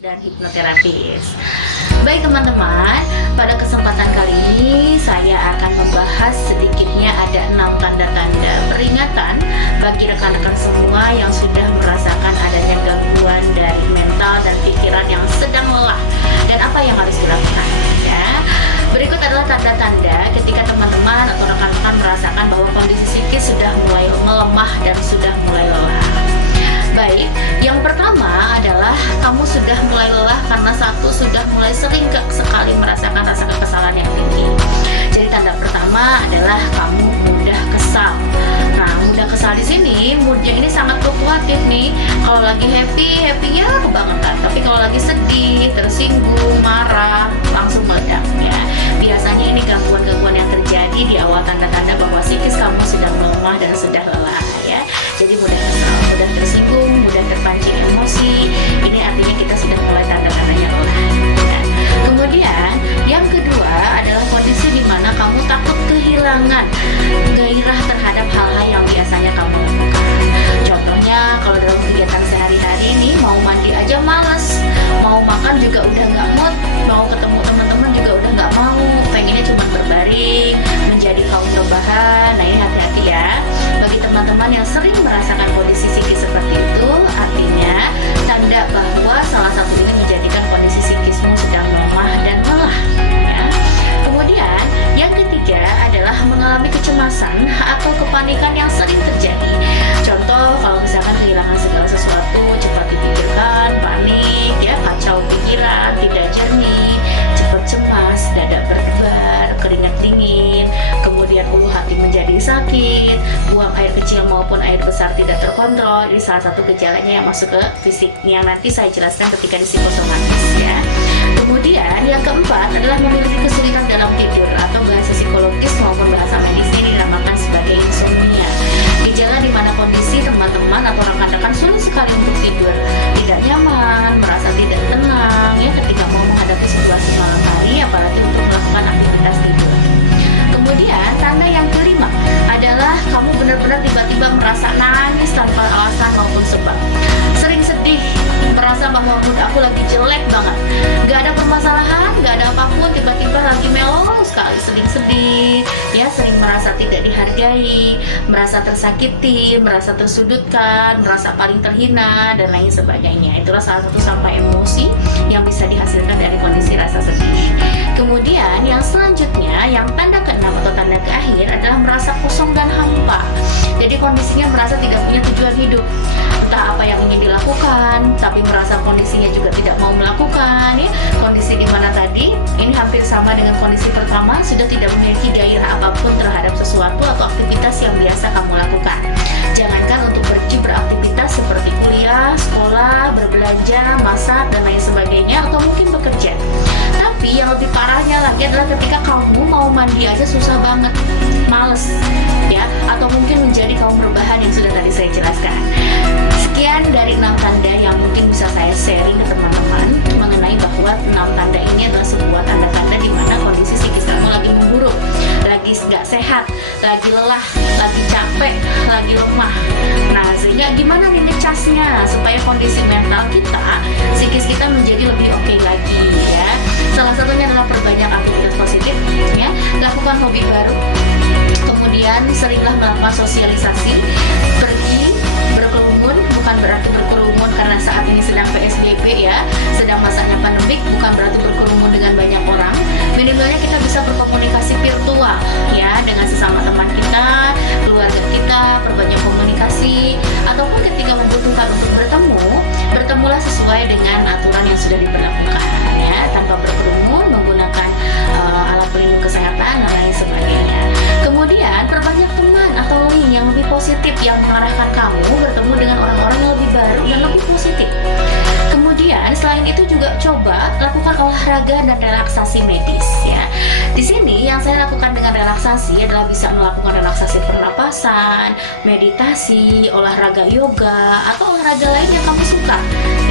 dan hipnoterapis. Baik teman-teman, pada kesempatan kali ini saya akan membahas sedikitnya ada 6 tanda-tanda peringatan bagi rekan-rekan semua yang sudah merasakan adanya gangguan dari mental dan pikiran yang sedang lelah dan apa yang harus dilakukan ya. Berikut adalah tanda-tanda ketika teman-teman atau rekan-rekan merasakan bahwa kondisi psikis sudah mulai melemah dan sudah mulai lelah. Baik, yang pertama adalah kamu sudah mulai lelah karena sudah mulai sering sekali merasakan rasa kekesalan yang tinggi. Jadi tanda pertama adalah kamu mudah kesal. Nah, mudah kesal di sini, moodnya ini sangat fluktuatif nih. Kalau lagi happy ya kebangetan. Tapi kalau lagi sedih, tersinggung, marah, langsung meledak ya. Biasanya ini gangguan-gangguan yang terjadi di awal tanda-tanda bahwa psikis kamu sudah melemah dan sudah lelah ya. Jadi mudah kesal, mudah tersinggung, mudah terpancing emosi. Ini artinya kita sudah mulai tanda-tandanya lelah ya. Kemudian yang kedua adalah kondisi di mana kamu takut kehilangan gairah terhadap hal-hal yang biasanya kamu lakukan. Contohnya kalau dalam kegiatan sehari-hari ini mau mandi aja males, mau makan juga udah nggak mood, mau ketemu teman-teman juga udah nggak mau, pengennya cuma berbaring, menjadi kaum rebahan. Nah ini hati-hati ya. Bagi teman-teman yang sering merasakan kondisi psikis seperti itu, artinya tanda bahwa salah satu ini menjadikan kondisi psikismu sedang lemah dan lelah ya. Kemudian yang ketiga adalah mengalami kecemasan atau kepanikan yang sering terjadi. Contoh kalau misalkan kehilangan segala sesuatu cepat dipikirkan, panik ya, kacau pikiran, tidak jernih, cepat cemas, dada berdebar, keringat dingin, kemudian ulu hati menjadi sakit, buang air kecil maupun air besar tidak terkontrol. Ini salah satu gejalanya yang masuk ke fisik yang nanti saya jelaskan ketika di psikosomatis ya. Kemudian yang keempat adalah memiliki kesulitan dalam tidur atau bahasa psikologis maupun bahasa medis ini dinamakan sebagai insomnia. Gejala di mana kondisi teman-teman atau rekan-rekan sulit sekali untuk tidur, tidak nyaman, merasa tidak tenang ya ketika mau menghadapi situasi malam hari, apalagi untuk melakukan aktivitas tidur. Kemudian tanda yang kelima adalah kamu benar-benar tiba-tiba merasa nangis tanpa alasan maupun sebab. Sering sedih, merasa bahwa mood aku lagi jelek banget, gak ada permasalahan, gak ada apapun, tiba-tiba lagi mellow sekali, sedih-sedih ya, sering merasa tidak dihargai, merasa tersakiti, merasa tersudutkan, merasa paling terhina dan lain sebagainya. Itulah salah satu sampah emosi yang bisa dihasilkan dari kondisi rasa sedih. Kemudian yang selanjutnya, yang tanda keenam atau tanda keakhir adalah merasa kosong dan hampa. Jadi kondisinya merasa tidak punya tujuan hidup, entah apa yang ingin dilakukan, tapi merasa kondisinya juga tidak mau melakukan ya. Kondisi di mana tadi ini hampir sama dengan kondisi pertama, sudah tidak memiliki gairah apapun terhadap sesuatu atau aktivitas yang biasa kamu lakukan. Jangankan untuk pergi beraktivitas seperti kuliah, sekolah, berbelanja, masak dan lain sebagainya, atau mungkin bekerja. Tapi yang lebih parahnya lagi adalah ketika kamu mau mandi aja susah banget, males ya, atau mungkin menjadi kaum rebahan yang sudah tadi saya jelaskan. Sekian dari 6 tanda yang mungkin bisa saya sharing ke teman-teman mengenai bahwa 6 tanda ini adalah sebuah tanda-tanda di mana kondisi psikis kamu lagi memburuk, lagi nggak sehat, lagi lelah, lagi capek, lagi lemah. Nah, sehingga gimana nih ngecasnya supaya kondisi mental kita, psikis kita menjadi lebih oke lagi ya. Salah satunya adalah perbanyak aktivitas positif ya, lakukan hobi baru, kemudian seringlah melakukan sosialisasi, pergi berkerumun, bukan berarti berkerumun karena saat ini sedang PSBB ya, sedang masanya pandemik, bukan berarti berkerumun dengan banyak orang. Minimalnya kita bisa berkomunikasi virtual ya dengan sesama teman kita, keluarga kita, perbanyak komunikasi, ataupun ketika membutuhkan untuk bertemulah sesuai dengan aturan yang sudah diberlakukan ya, tanpa berkerumun, menggunakan alat pelindung kesehatan dan lain sebagainya. Kemudian perbanyak teman atau link yang lebih positif yang mengarahkan kamu bertemu dengan orang-orang yang lebih baru dan lebih positif. Kemudian selain itu juga coba lakukan olahraga dan relaksasi medis ya. Di sini yang saya lakukan dengan relaksasi adalah bisa melakukan relaksasi pernapasan, meditasi, olahraga yoga atau olahraga lain yang kamu suka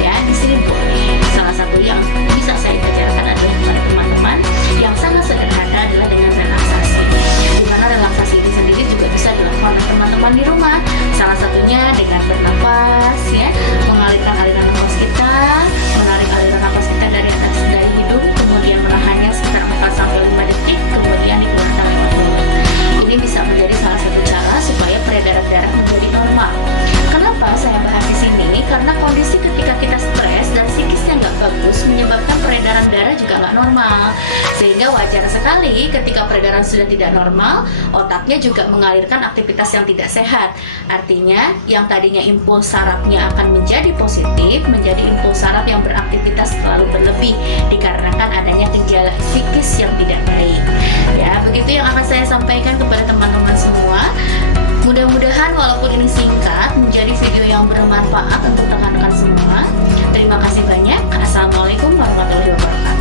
ya. Di sini boleh. Salah satu yang bisa saya ajarkan adalah kepada teman-teman yang sangat sederhana adalah dengan relaksasi. Di mana relaksasi ini sendiri juga bisa dilakukan oleh teman-teman di rumah. Salah satunya dengan bernapas ya, mengalirkan aliran nafas kita, menarik aliran wajar sekali ketika peredaran sudah tidak normal, otaknya juga mengalirkan aktivitas yang tidak sehat. Artinya, yang tadinya impuls sarafnya akan menjadi positif, menjadi impuls saraf yang beraktivitas terlalu berlebih dikarenakan adanya gejala psikis yang tidak baik. Ya, begitu yang akan saya sampaikan kepada teman-teman semua. Mudah-mudahan walaupun ini singkat menjadi video yang bermanfaat untuk rekan-rekan semua. Terima kasih banyak. Assalamualaikum warahmatullahi wabarakatuh.